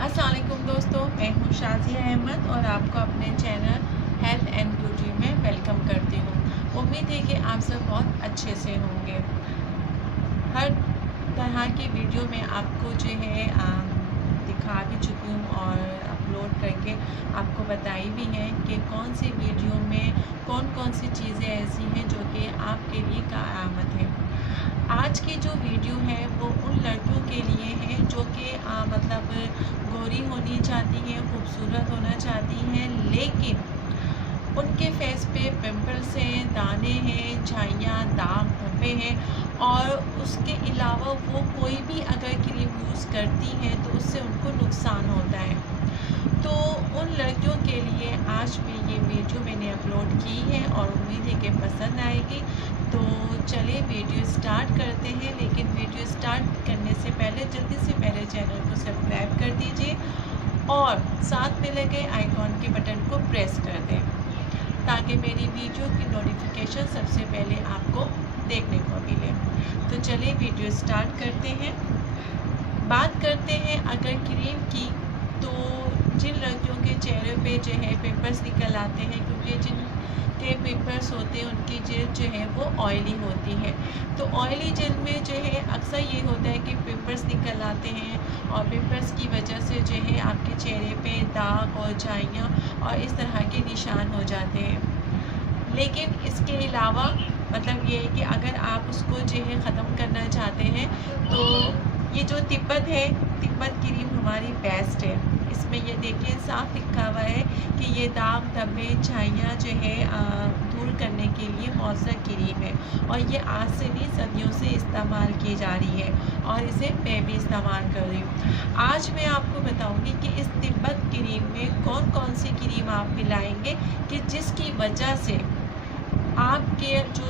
अस्सलाम वालेकुम दोस्तों, मैं हूँ शाज़िया अहमद और आपको अपने चैनल हेल्थ एंड ब्यूटी में वेलकम करती हूँ। उम्मीद है कि आप सब बहुत अच्छे से होंगे। हर तरह की वीडियो में आपको जो है दिखा भी चुकी हूँ और अपलोड करके आपको बताई भी है कि कौन सी वीडियो में कौन कौन सी चीज़ें ऐसी हैं जो कि आपके लिए कारआमद है। आज की जो वीडियो है वो उन लड़कियों के लिए है जो कि मतलब गोरी होनी चाहती हैं, खूबसूरत होना चाहती हैं, लेकिन उनके फेस पे पिंपल्स हैं, दाने हैं, झाइयाँ, दाग धब्बे हैं और उसके अलावा वो कोई भी अगर क्रीम यूज़ करती हैं तो उससे उनको नुकसान होता है। तो उन लड़कियों के लिए आज मैं ये वीडियो मैंने अपलोड की है और उम्मीद है कि पसंद आएगी। तो चलिए वीडियो स्टार्ट करते हैं, लेकिन वीडियो स्टार्ट करने से पहले जल्दी से मेरे चैनल को सब्सक्राइब कर दीजिए और साथ में लगे आइकॉन के बटन को प्रेस कर दें ताकि मेरी वीडियो की नोटिफिकेशन सबसे पहले आपको देखने को मिले। तो चलिए वीडियो स्टार्ट करते हैं। बात करते हैं अगर क्रीम की, तो जिन लड़कियों के चेहरे पे जो है पिंपल्स निकल आते हैं, क्योंकि जिनके पिंपल्स होते हैं उनकी जेल जो है वो ऑयली होती है। तो ऑयली जेल में जो है अक्सर ये होता है कि पिंपल्स निकल आते हैं और पिंपल्स की वजह से जो है आपके चेहरे पे दाग और झाइयाँ और इस तरह के निशान हो जाते हैं। लेकिन इसके अलावा मतलब ये है कि अगर आप उसको जो है ख़त्म करना चाहते हैं तो ये जो तिब्बत है, तिब्बत क्रीम हमारी बेस्ट है। इसमें ये देखिए साफ लिखा हुआ है कि ये दाग धब्बे झाइयाँ जो है दूर करने के लिए मौसर क्रीम है और ये आज से नहीं सदियों से इस्तेमाल की जा रही है और इसे मैं भी इस्तेमाल कर रही हूँ। आज मैं आपको बताऊँगी कि इस तिब्बत क्रीम में कौन कौन सी क्रीम आप मिलाएंगे कि जिसकी वजह से आपके जो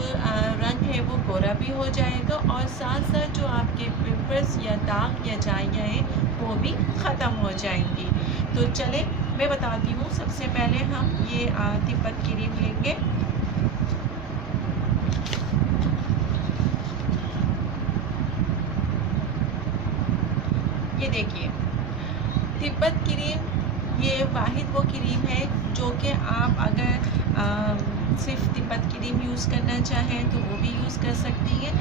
रंग है वो गोरा भी हो जाएगा और साथ साथ जो आपके पिंपल्स या दाग या झाइयाँ हैं वो भी ख़त्म हो जाएंगी। तो चले मैं बताती हूँ। सबसे पहले हम ये तिब्बत क्रीम लेंगे। ये देखिए तिब्बत क्रीम ये वाहिद वो क्रीम है जो कि आप अगर सिर्फ तिब्बत क्रीम यूज़ करना चाहें तो वो भी यूज़ कर सकती हैं,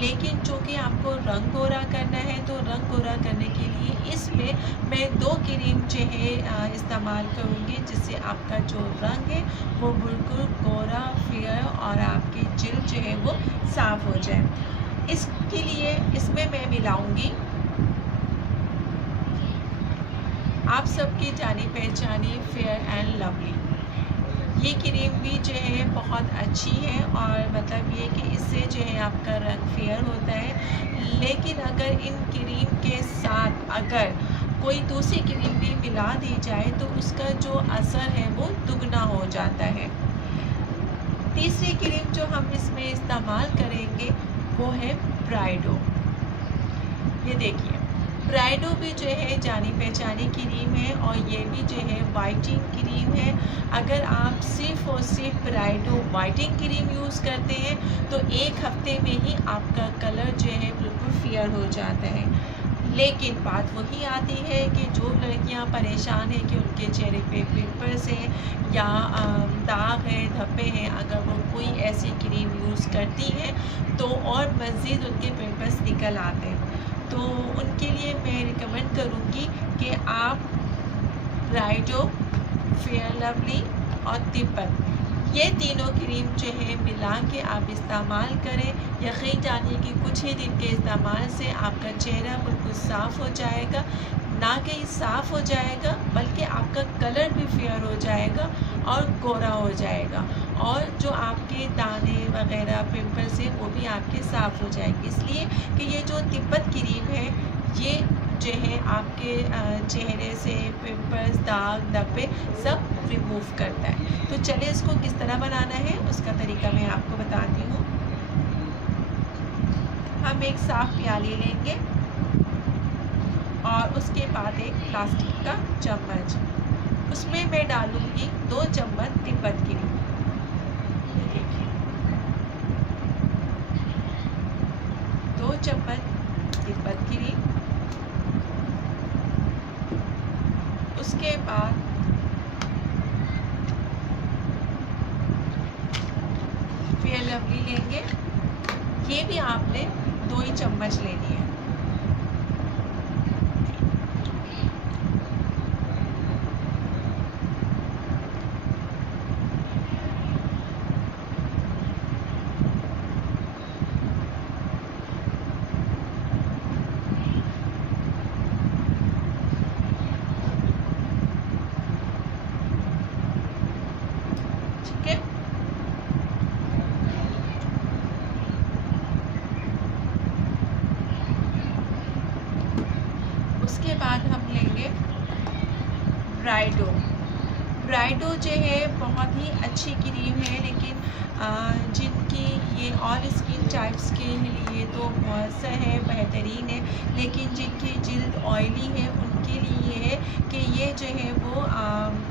लेकिन जो कि आपको रंग गोरा करना है तो रंग गोरा करने के लिए इसमें मैं दो क्रीम जो है इस्तेमाल करूँगी जिससे आपका जो रंग है वो बिल्कुल गोरा फेयर और आपकी जिल जो है वो साफ़ हो जाए। इसके लिए इसमें मैं मिलाऊँगी आप सबकी जानी पहचानी फेयर एंड लवली। ये क्रीम भी जो है बहुत अच्छी है और मतलब ये कि इससे जो है आपका रंग फेयर होता है, लेकिन अगर इन क्रीम के साथ अगर कोई दूसरी क्रीम भी मिला दी जाए तो उसका जो असर है वो दुगना हो जाता है। तीसरी क्रीम जो हम इसमें इस्तेमाल करेंगे वो है ब्राइडो। ये देखिए ब्राइडो भी जो है जानी पहचानी क्रीम है और ये भी जो है वाइटिंग क्रीम है। अगर आप सिर्फ और सिर्फ ब्राइडो वाइटिंग क्रीम यूज़ करते हैं तो एक हफ्ते में ही आपका कलर जो है बिल्कुल फेयर हो जाता है। लेकिन बात वही आती है कि जो लड़कियां परेशान हैं कि उनके चेहरे पे पिंपल्स हैं या दाग हैं धब्बे हैं, अगर वो कोई ऐसी क्रीम यूज़ करती हैं तो और मज़ीद उनके पिंपल्स निकल आते हैं, तो उनके लिए मैं रिकमेंड करूँगी कि आप ब्राइडो, फेयर लवली और तिब्बत ये तीनों क्रीम जो है मिला के आप इस्तेमाल करें। यकीन जानिए कि कुछ ही दिन के इस्तेमाल से आपका चेहरा बिल्कुल साफ़ हो जाएगा, ना कि साफ़ हो जाएगा बल्कि आपका कलर भी फेयर हो जाएगा और गोरा हो जाएगा और जो आपके दाने वगैरह पिंपल्स हैं वो भी आपके साफ़ हो जाएंगे। इसलिए कि ये जो तिब्बत क्रीम है ये जो है आपके चेहरे से पिंपल्स दाग धब्बे सब रिमूव करता है। तो चलिए इसको किस तरह बनाना है उसका तरीका मैं आपको बताती हूँ। हम एक साफ़ प्याली लेंगे और उसके बाद एक प्लास्टिक का चम्मच, उसमें मैं डालूँगी 2 चम्मच तिब्बत क्रीम। देखिए 2 चम्मच तिब्बत क्रीम उसके बाद फेयर लवली लेंगे, ये भी आपने 2 ही चम्मच लेनी है। ठीक है, उसके बाद हम लेंगे ब्राइडो। ब्राइडो जो है बहुत ही अच्छी क्रीम है, लेकिन जिनकी ये ऑल स्किन टाइप्स के लिए तो मौसर है, बेहतरीन है, लेकिन जिनकी जिल्द ऑयली है उनके लिए है कि ये जो है वो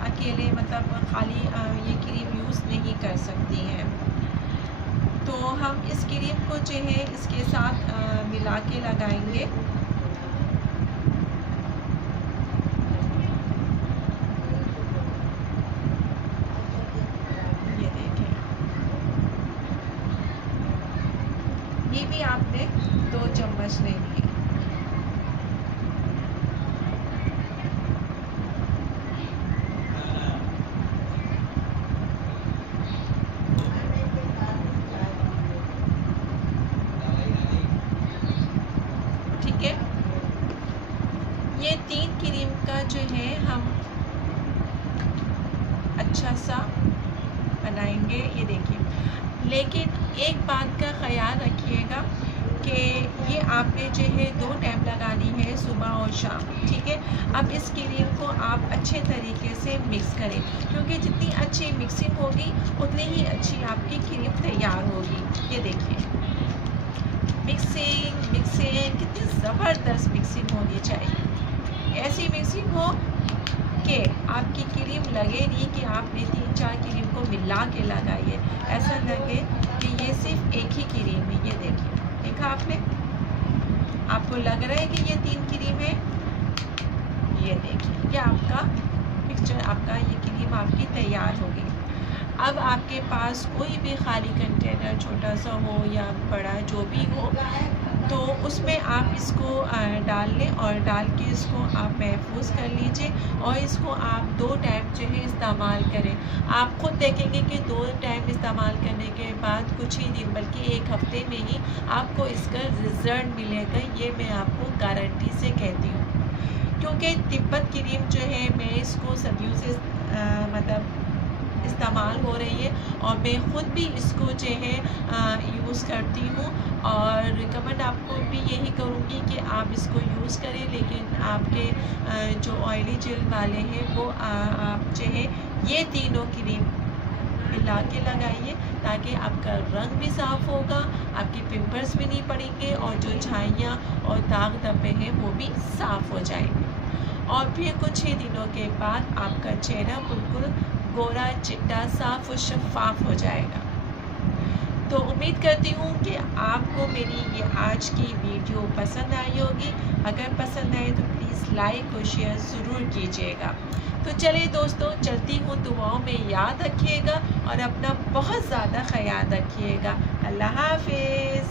अकेले मतलब खाली ये क्रीम यूज़ नहीं कर सकती हैं। तो हम इस क्रीम को जो है इसके साथ मिला के लगाएंगे। ये भी आपने 2 चम्मच लेनी है। ठीक है, ये 3 क्रीम का जो है हम अच्छा सा बनाएंगे, ये देखिए। लेकिन एक बात का ख्याल रखिएगा कि ये आपने जो है 2 टाइम लगानी है, सुबह और शाम। ठीक है, अब इस क्रीम को आप अच्छे तरीके से मिक्स करें, क्योंकि जितनी अच्छी मिक्सिंग होगी उतनी ही अच्छी आपकी क्रीम तैयार होगी। ये देखिए, मिक्सिंग कितनी ज़बरदस्त मिक्सिंग होनी चाहिए। ऐसी मिक्सिंग हो कि आपकी क्रीम लगे नहीं कि आपने 3-4 क्रीम को मिला के लगाई है, ऐसा लगे कि ये सिर्फ एक ही क्रीम है। ये देखिए, देखा आपने, आपको लग रहा है कि ये 3 क्रीम है। ये देखिए, ये आपका मिक्सचर, आपका ये क्रीम आपकी तैयार होगी। अब आपके पास कोई भी खाली कंटेनर छोटा सा हो या बड़ा जो भी हो, तो उसमें आप इसको डाल लें और डाल के इसको आप महफूज कर लीजिए और इसको आप 2 टाइम जो है इस्तेमाल करें। आप खुद देखेंगे कि 2 टाइम इस्तेमाल करने के बाद कुछ ही दिन बल्कि 1 हफ्ते में ही आपको इसका रिज़ल्ट मिलेगा, ये मैं आपको गारंटी से कहती हूँ। क्योंकि तिब्बत क्रीम जो है मैं इसको सदियों से मतलब इस्तेमाल हो रही है और मैं ख़ुद भी इसको जो है यूज़ करती हूँ और रिकमेंड आपको भी यही करूँगी कि आप इसको यूज़ करें। लेकिन आपके जो ऑयली जिल्द वाले हैं वो आप जो है ये तीनों क्रीम मिला के लगाइए, ताकि आपका रंग भी साफ़ होगा, आपके पिंपल्स भी नहीं पड़ेंगे और जो झाइयाँ और दाग धब्बे हैं वो भी साफ़ हो जाएंगे। और फिर कुछ ही दिनों के बाद आपका चेहरा बिल्कुल गोरा, चिट्टा, साफ और शफाफ हो जाएगा। तो उम्मीद करती हूँ कि आपको मेरी ये आज की वीडियो पसंद आई होगी। अगर पसंद आए तो प्लीज़ लाइक और शेयर ज़रूर कीजिएगा। तो चलिए दोस्तों, चलती हूँ, दुआओं में याद रखिएगा और अपना बहुत ज़्यादा ख्याल रखिएगा। अल्लाह हाफ़िज़।